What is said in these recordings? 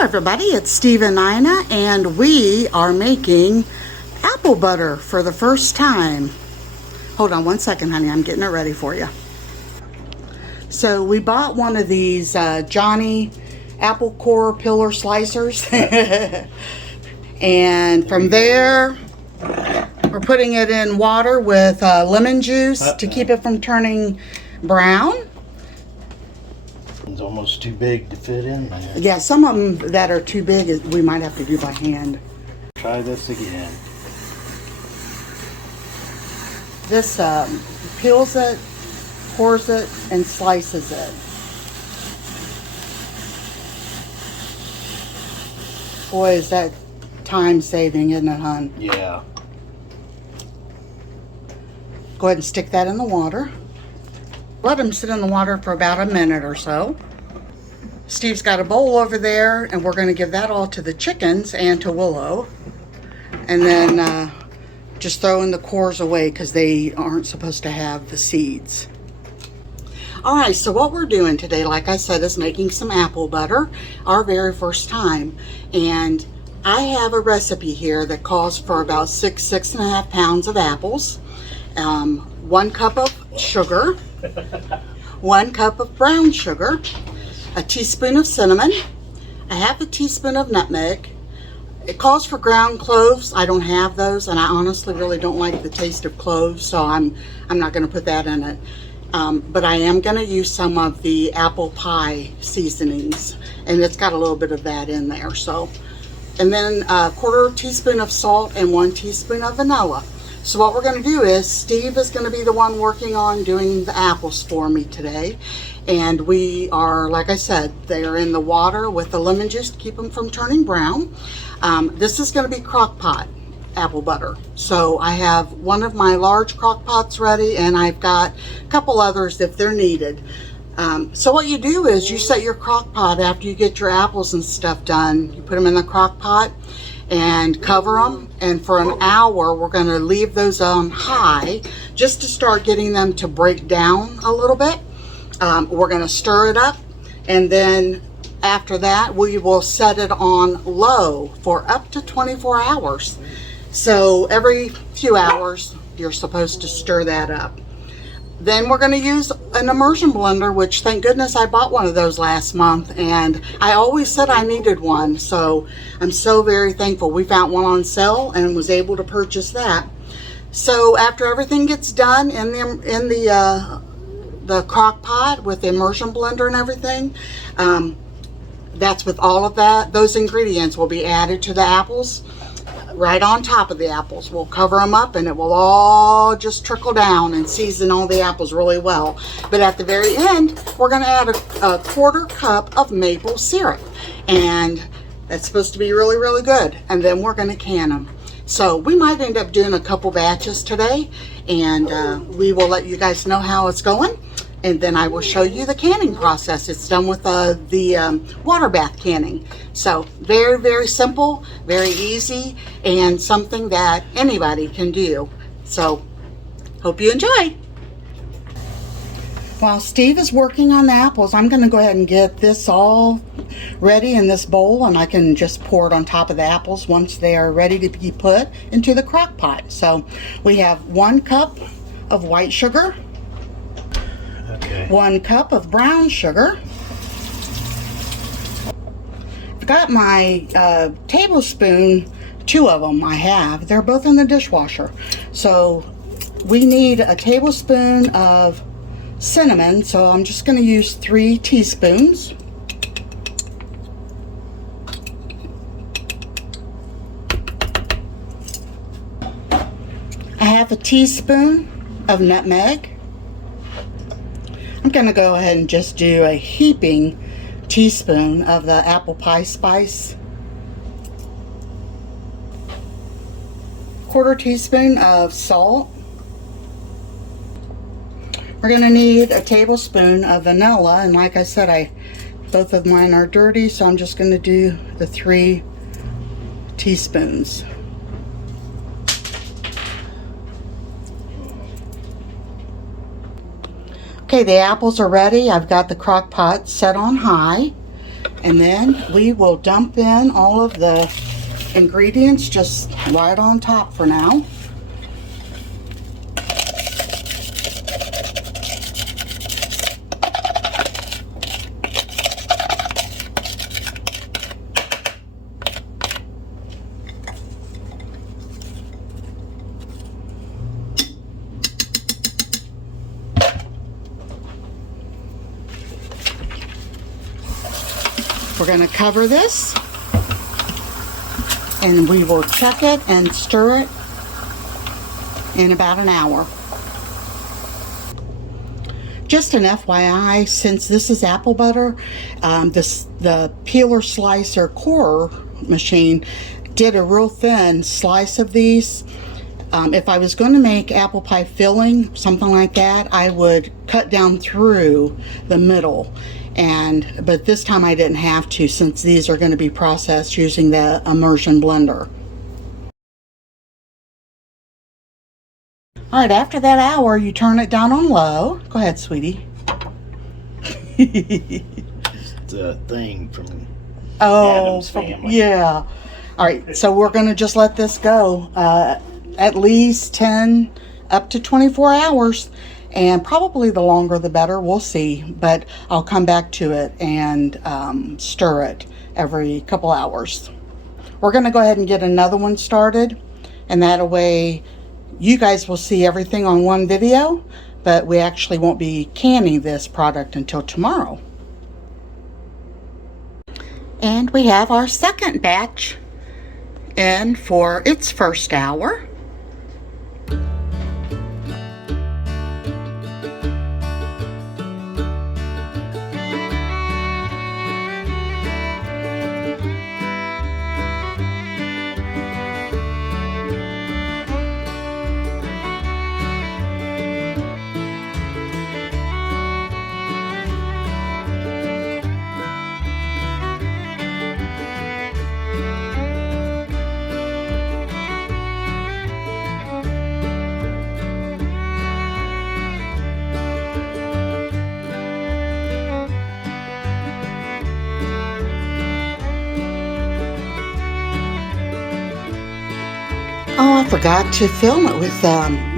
Hello everybody, it's Steve and Nina, and we are making apple butter for the first time. Hold on one second, honey, I'm getting it ready for you. So we bought one of these Johnny apple core pillar slicers. And from there, we're putting it in water with lemon juice to keep it from turning brown. It's almost too big to fit in there. Yeah, some of them that are too big, we might have to do by hand. Try this again. This peels it, pours it, and slices it. Boy, is that time saving, isn't it, hon? Yeah. Go ahead and stick that in the water. Let them sit in the water for about a minute or so. Steve's got a bowl over there, and we're going to give that all to the chickens and to Willow. And then just throwing the cores away because they aren't supposed to have the seeds. Alright, so what we're doing today, like I said, is making some apple butter, our very first time. And I have a recipe here that calls for about 6.5 pounds of apples, 1 cup of sugar, 1 cup of brown sugar, a teaspoon of cinnamon, a half a teaspoon of nutmeg. It calls for ground cloves. I don't have those, and I honestly really don't like the taste of cloves, so I'm not going to put that in it. But I am going to use some of the apple pie seasonings, and it's got a little bit of that in there. So, and then a quarter teaspoon of salt and 1 teaspoon of vanilla. So what we're going to do is Steve is going to be the one working on doing the apples for me today. And we are, like I said, they are in the water with the lemon juice to keep them from turning brown. This is going to be crock pot apple butter. So I have one of my large crock pots ready, and I've got a couple others if they're needed. So what you do is you set your crock pot after you get your apples and stuff done. You put them in the crock pot and cover them, and for an hour we're going to leave those on high just to start getting them to break down a little bit. We're going to stir it up, and then after that we will set it on low for up to 24 hours. So every few hours you're supposed to stir that up. Then we're going to use an immersion blender, which thank goodness I bought one of those last month, and I always said I needed one, so I'm so very thankful. We found one on sale and was able to purchase that. So after everything gets done in the crock pot with the immersion blender and everything, that's with all of that. Those ingredients will be added to the apples. Right on top of the apples. We'll cover them up, and it will all just trickle down and season all the apples really well. But at the very end, we're going to add a quarter cup of maple syrup, and that's supposed to be really, really good. And then we're going to can them. So we might end up doing a couple batches today, and we will let you guys know how it's going. And then I will show you the canning process. It's done with the water bath canning. So very, very simple, very easy, and something that anybody can do. So hope you enjoy. While Steve is working on the apples, I'm going to go ahead and get this all ready in this bowl, and I can just pour it on top of the apples once they are ready to be put into the crock pot. So we have 1 cup of white sugar, 1 cup of brown sugar. I've got my tablespoon, 2 of them I have. They're both in the dishwasher. So we need a tablespoon of cinnamon, so I'm just going to use 3 teaspoons. A half a teaspoon of nutmeg. I'm going to go ahead and just do a heaping teaspoon of the apple pie spice. Quarter teaspoon of salt. We're going to need a tablespoon of vanilla, and like I said, both of mine are dirty, so I'm just going to do the 3 teaspoons. Okay, the apples are ready. I've got the crock pot set on high, And then we will dump in all of the ingredients just right on top for now. We're going to cover this, and we will check it and stir it in about an hour. Just an FYI, since this is apple butter, the peeler slicer core machine did a real thin slice of these. If I was going to make apple pie filling, something like that, I would cut down through the middle. But this time I didn't have to, since these are going to be processed using the immersion blender. All right, after that hour, you turn it down on low. Go ahead, sweetie. It's a thing from Oh, Adam's family. yeah. All right, so we're going to just let this go at least 10 up to 24 hours. And probably the longer the better, we'll see. But I'll come back to it and stir it every couple hours. We're going to go ahead and get another one started. And that way you guys will see everything on one video. But we actually won't be canning this product until tomorrow. And we have our second batch in for its first hour. Oh, I forgot to film it with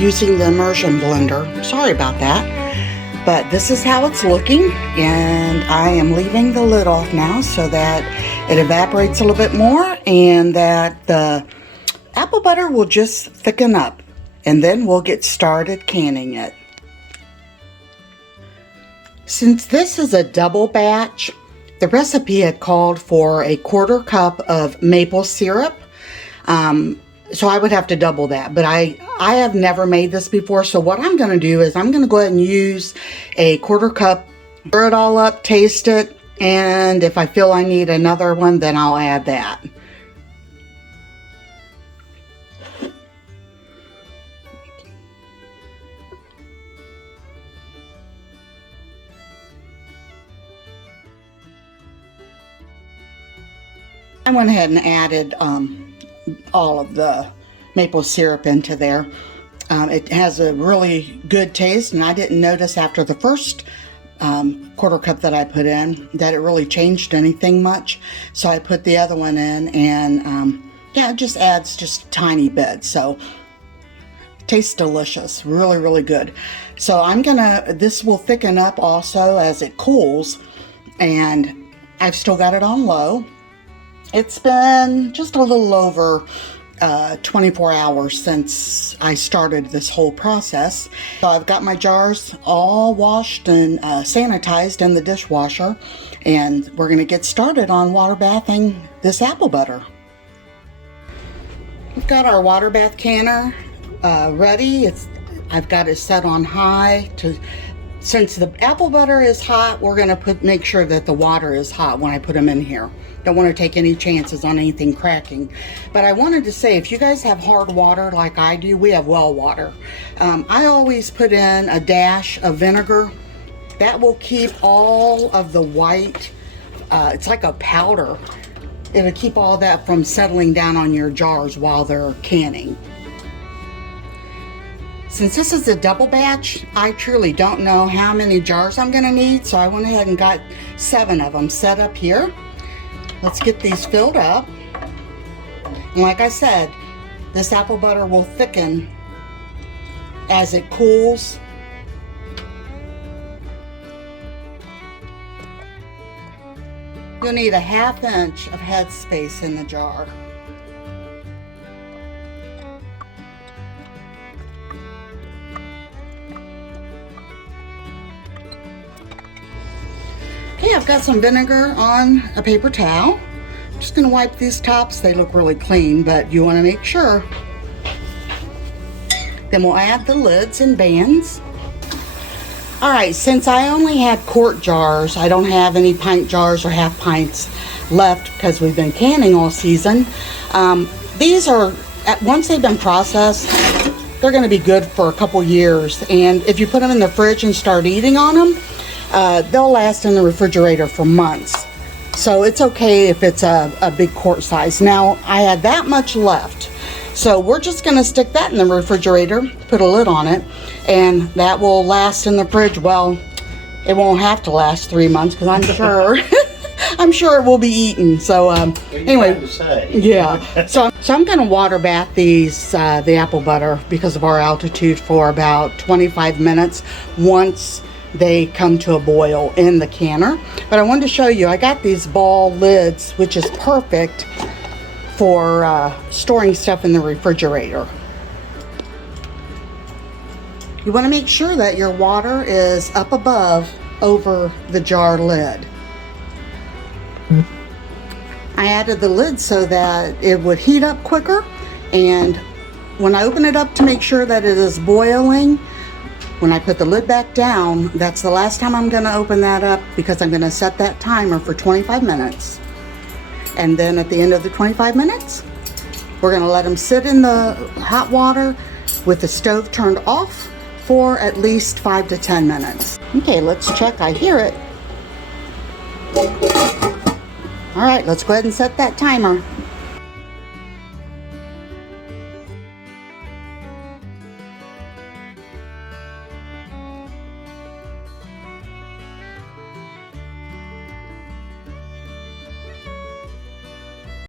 using the immersion blender. Sorry about that. But this is how it's looking, and I am leaving the lid off now so that it evaporates a little bit more and that the apple butter will just thicken up, and then we'll get started canning it. Since this is a double batch, the recipe had called for a 1/4 cup of maple syrup. So I would have to double that, but I have never made this before. So what I'm going to do is I'm going to go ahead and use a 1/4 cup, stir it all up, taste it, and if I feel I need another one, then I'll add that. I went ahead and added all of the maple syrup into there. It has a really good taste, and I didn't notice after the first 1/4 cup that I put in that it really changed anything much. So I put the other one in, and yeah, it just adds just a tiny bit. So it tastes delicious, really, really good. So this will thicken up also as it cools, and I've still got it on low. It's been just a little over 24 hours since I started this whole process. So I've got my jars all washed and sanitized in the dishwasher, and we're going to get started on water bathing this apple butter. We've got our water bath canner ready. I've got it set on high since the apple butter is hot, we're going to make sure that the water is hot when I put them in here. Don't want to take any chances on anything cracking. But I wanted to say, if you guys have hard water like I do, we have well water. I always put in a dash of vinegar. That will keep all of the white, it's like a powder. It'll keep all that from settling down on your jars while they're canning. Since this is a double batch, I truly don't know how many jars I'm going to need, so I went ahead and got 7 of them set up here. Let's get these filled up. And like I said, this apple butter will thicken as it cools. You'll need a 1/2 inch of head space in the jar. Okay, I've got some vinegar on a paper towel. I'm just gonna wipe these tops. They look really clean, but you wanna make sure. Then we'll add the lids and bands. All right, since I only had quart jars, I don't have any pint jars or 1/2 pints left because we've been canning all season. These are, once they've been processed, they're gonna be good for a couple years. And if you put them in the fridge and start eating on them, they'll last in the refrigerator for months. So it's okay if it's a big quart size. Now, I had that much left. So we're just gonna stick that in the refrigerator, put a lid on it, and that will last in the fridge. Well, it won't have to last 3 months because I'm sure, I'm sure it will be eaten. So anyway, yeah. So I'm gonna water bath these, the apple butter because of our altitude for about 25 minutes once they come to a boil in the canner. But I wanted to show you, I got these ball lids, which is perfect for storing stuff in the refrigerator. You want to make sure that your water is up above over the jar lid. I added the lid so that it would heat up quicker, and when I open it up to make sure that it is boiling, when I put the lid back down, that's the last time I'm going to open that up because I'm going to set that timer for 25 minutes. And then at the end of the 25 minutes, we're gonna let them sit in the hot water with the stove turned off for at least 5 to 10 minutes. Okay, let's check. I hear it. All right, let's go ahead and set that timer.